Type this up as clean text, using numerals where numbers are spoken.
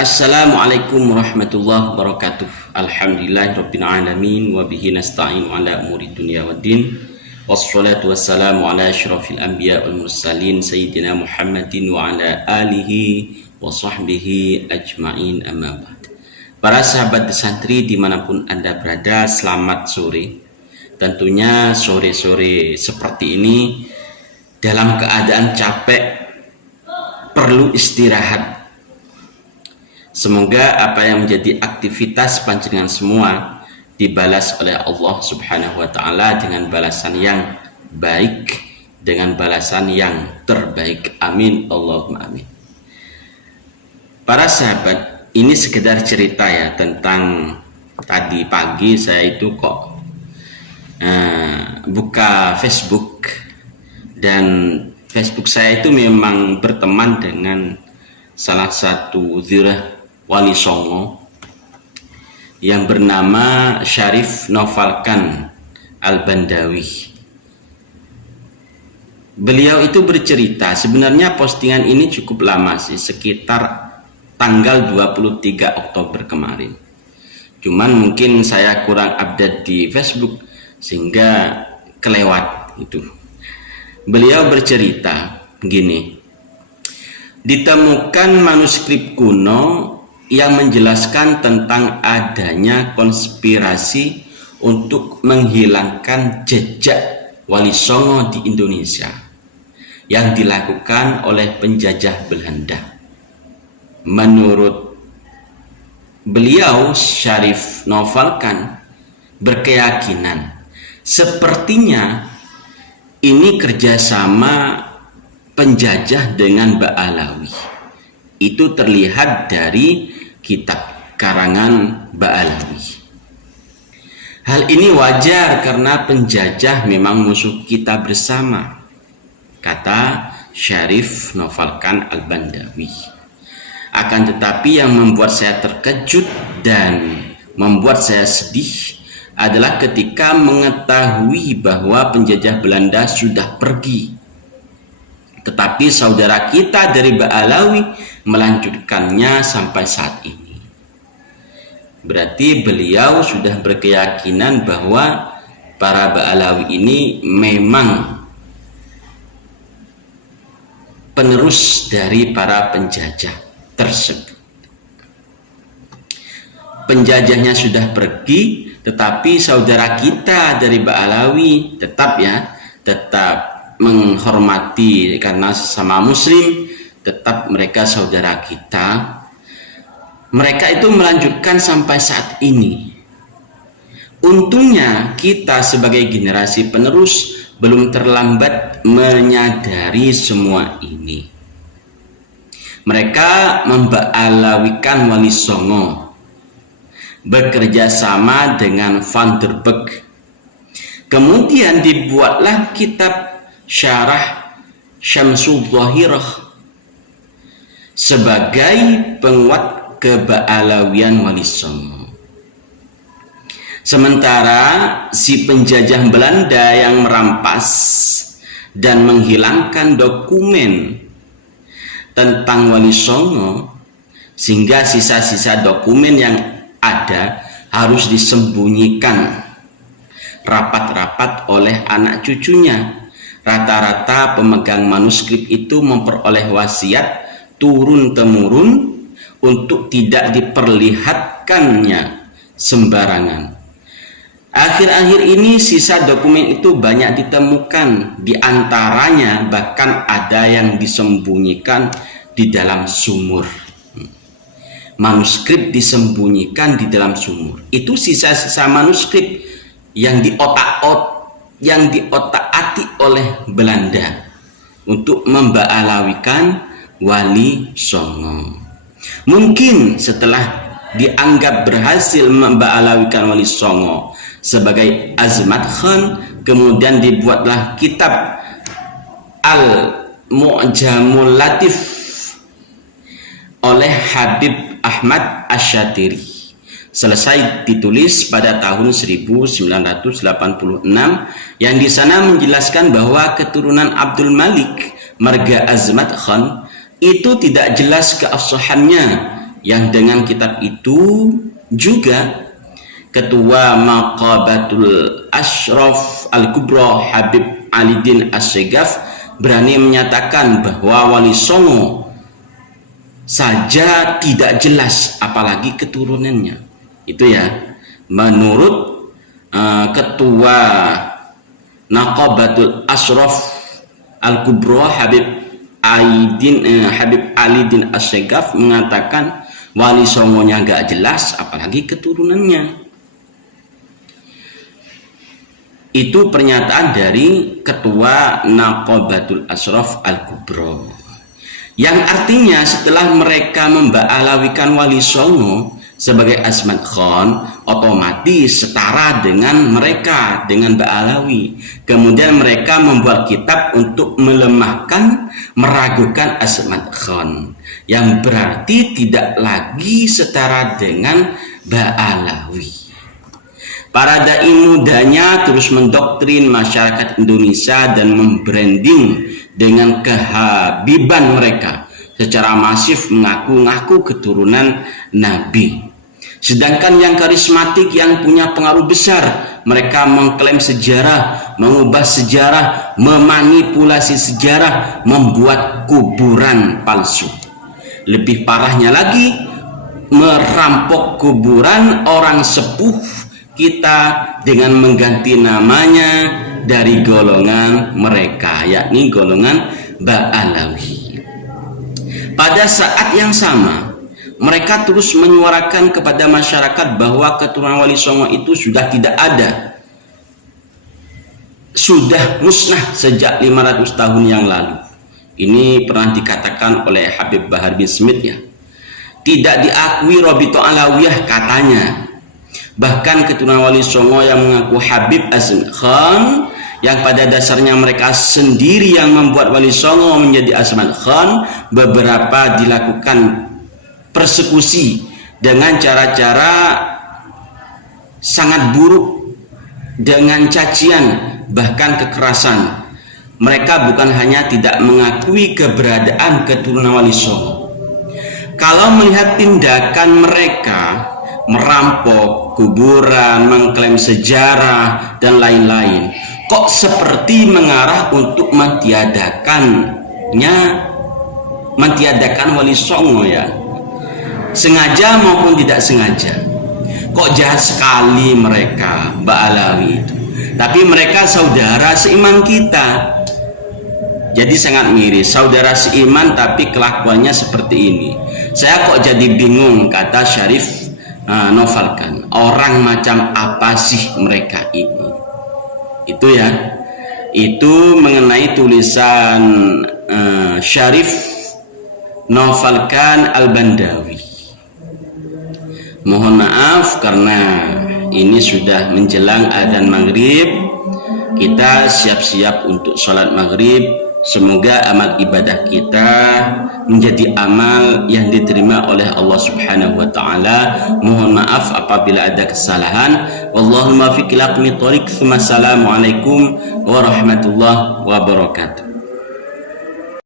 Assalamualaikum warahmatullahi wabarakatuh. Alhamdulillahirabbil alamin wa bihi nasta'in ala umuri dunya waddin. Wassalatu wassalamu ala asyrafil anbiya wal mursalin sayyidina Muhammadin wa ala alihi wa sahbihi ajmain, amma ba'd. Para sahabat santri dimanapun Anda berada, selamat sore. Tentunya sore-sore seperti ini dalam keadaan capek, perlu istirahat. Semoga apa yang menjadi aktivitas panjenengan semua dibalas oleh Allah Subhanahu wa taala dengan balasan yang baik, dengan balasan yang terbaik. Amin Allahumma amin. Para sahabat, ini sekedar cerita ya tentang tadi pagi saya itu kok buka Facebook, dan Facebook saya itu memang berteman dengan salah satu zirah Wali Songo yang bernama Syarif Nofalkan Al-Bandawi. Beliau itu bercerita, sebenarnya postingan ini cukup lama sih, sekitar tanggal 23 Oktober kemarin. Cuman mungkin saya kurang update di Facebook sehingga kelewat itu. Beliau bercerita begini: ditemukan manuskrip kuno yang menjelaskan tentang adanya konspirasi untuk menghilangkan jejak Wali Songo di Indonesia yang dilakukan oleh penjajah Belanda. Menurut beliau, Syarif Nofalkan berkeyakinan sepertinya ini kerjasama penjajah dengan Ba'alawi. Itu terlihat dari kitab karangan Ba'alawi. Hal ini wajar karena penjajah memang musuh kita bersama, kata Syarif Nofalkan Al-Bandawi. Akan tetapi yang membuat saya terkejut dan membuat saya sedih adalah ketika mengetahui bahwa penjajah Belanda sudah pergi, tetapi saudara kita dari Ba'alawi melanjutkannya sampai saat ini. Berarti beliau sudah berkeyakinan bahwa para Ba'alawi ini memang penerus dari para penjajah tersebut. Penjajahnya sudah pergi, tetapi saudara kita dari Ba'alawi tetap menghormati karena sesama muslim, tetap mereka saudara kita. Mereka itu melanjutkan sampai saat ini. Untungnya kita sebagai generasi penerus belum terlambat menyadari semua ini. Mereka memba'alawikan Wali Songo, bekerja sama dengan Van der Beek. Kemudian dibuatlah kitab Syarah Syamsul Zahirah sebagai penguat keba'alawian Wali Songo. Sementara si penjajah Belanda yang merampas dan menghilangkan dokumen tentang Wali Songo, sehingga sisa-sisa dokumen yang ada harus disembunyikan rapat-rapat oleh anak cucunya. Rata-rata pemegang manuskrip itu memperoleh wasiat turun-temurun untuk tidak diperlihatkannya sembarangan. Akhir-akhir ini sisa dokumen itu banyak ditemukan, di antaranya bahkan ada yang disembunyikan di dalam sumur. Manuskrip disembunyikan di dalam sumur. Itu sisa-sisa manuskrip yang diotak-atik oleh Belanda untuk memba'alawikan Wali Songo. Mungkin setelah dianggap berhasil memba'alawikan Wali Songo sebagai Azmat Khan, kemudian dibuatlah kitab Al-Mu'jamul Latif oleh Habib Ahmad Asyatiri. Selesai ditulis pada tahun 1986, yang di sana menjelaskan bahwa keturunan Abdul Malik Marga Azmat Khan itu tidak jelas keabsahannya yang dengan kitab itu juga Ketua Maqabatul Ashraf Al-Kubra Habib Alidin As-Segaf berani menyatakan bahwa Wali Songo saja tidak jelas apalagi keturunannya. Itu ya, menurut Ketua Naqabatul Ashraf Al-Kubra Habib Alidin As-Segaf mengatakan Wali Songonya gak jelas apalagi keturunannya. Itu pernyataan dari Ketua Naqabatul Ashraf Al-Kubra, yang artinya setelah mereka memba'alawikan Wali Songo sebagai Asmat Khan, otomatis setara dengan mereka, dengan Ba'alawi. Kemudian mereka membuat kitab untuk melemahkan, meragukan Asmat Khan, yang berarti tidak lagi setara dengan Ba'alawi. Para dai mudanya terus mendoktrin masyarakat Indonesia dan membranding dengan kehabiban mereka, secara masif mengaku-ngaku keturunan Nabi. Sedangkan yang karismatik, yang punya pengaruh besar, mereka mengklaim sejarah, mengubah sejarah, memanipulasi sejarah, membuat kuburan palsu. Lebih parahnya lagi, merampok kuburan orang sepuh kita dengan mengganti namanya dari golongan mereka, yakni golongan Ba'alawi. Pada saat yang sama, mereka terus menyuarakan kepada masyarakat bahwa keturunan Wali Songo itu sudah tidak ada, sudah musnah sejak 500 tahun yang lalu. Ini pernah dikatakan oleh Habib Bahar bin Smith ya. Tidak diakui Rabithah Alawiyah katanya. Bahkan keturunan Wali Songo yang mengaku Habib Asmat Khan, yang pada dasarnya mereka sendiri yang membuat Wali Songo menjadi Asmat Khan, beberapa dilakukan persekusi dengan cara-cara sangat buruk, dengan cacian, bahkan kekerasan. Mereka bukan hanya tidak mengakui keberadaan keturunan Wali Songo. Kalau melihat tindakan mereka merampok kuburan, mengklaim sejarah, dan lain-lain, kok seperti mengarah untuk mentiadakan Wali Songo ya, sengaja maupun tidak sengaja. Kok jahat sekali mereka Ba'alawi itu, tapi mereka saudara seiman kita. Jadi sangat miris, saudara seiman tapi kelakuannya seperti ini. Saya kok jadi bingung, kata Syarif Novel Khan, orang macam apa sih mereka ini? Itu ya, itu mengenai tulisan Syarif Novel Khan Al-Bandawi. Mohon maaf karena ini sudah menjelang adzan maghrib, kita siap-siap untuk sholat maghrib. Semoga amal ibadah kita menjadi amal yang diterima oleh Allah Subhanahu wa taala. Mohon maaf apabila ada kesalahan. Wallahul muwaffiq ila aqwamit thoriq. Assalamualaikum warahmatullahi wabarakatuh.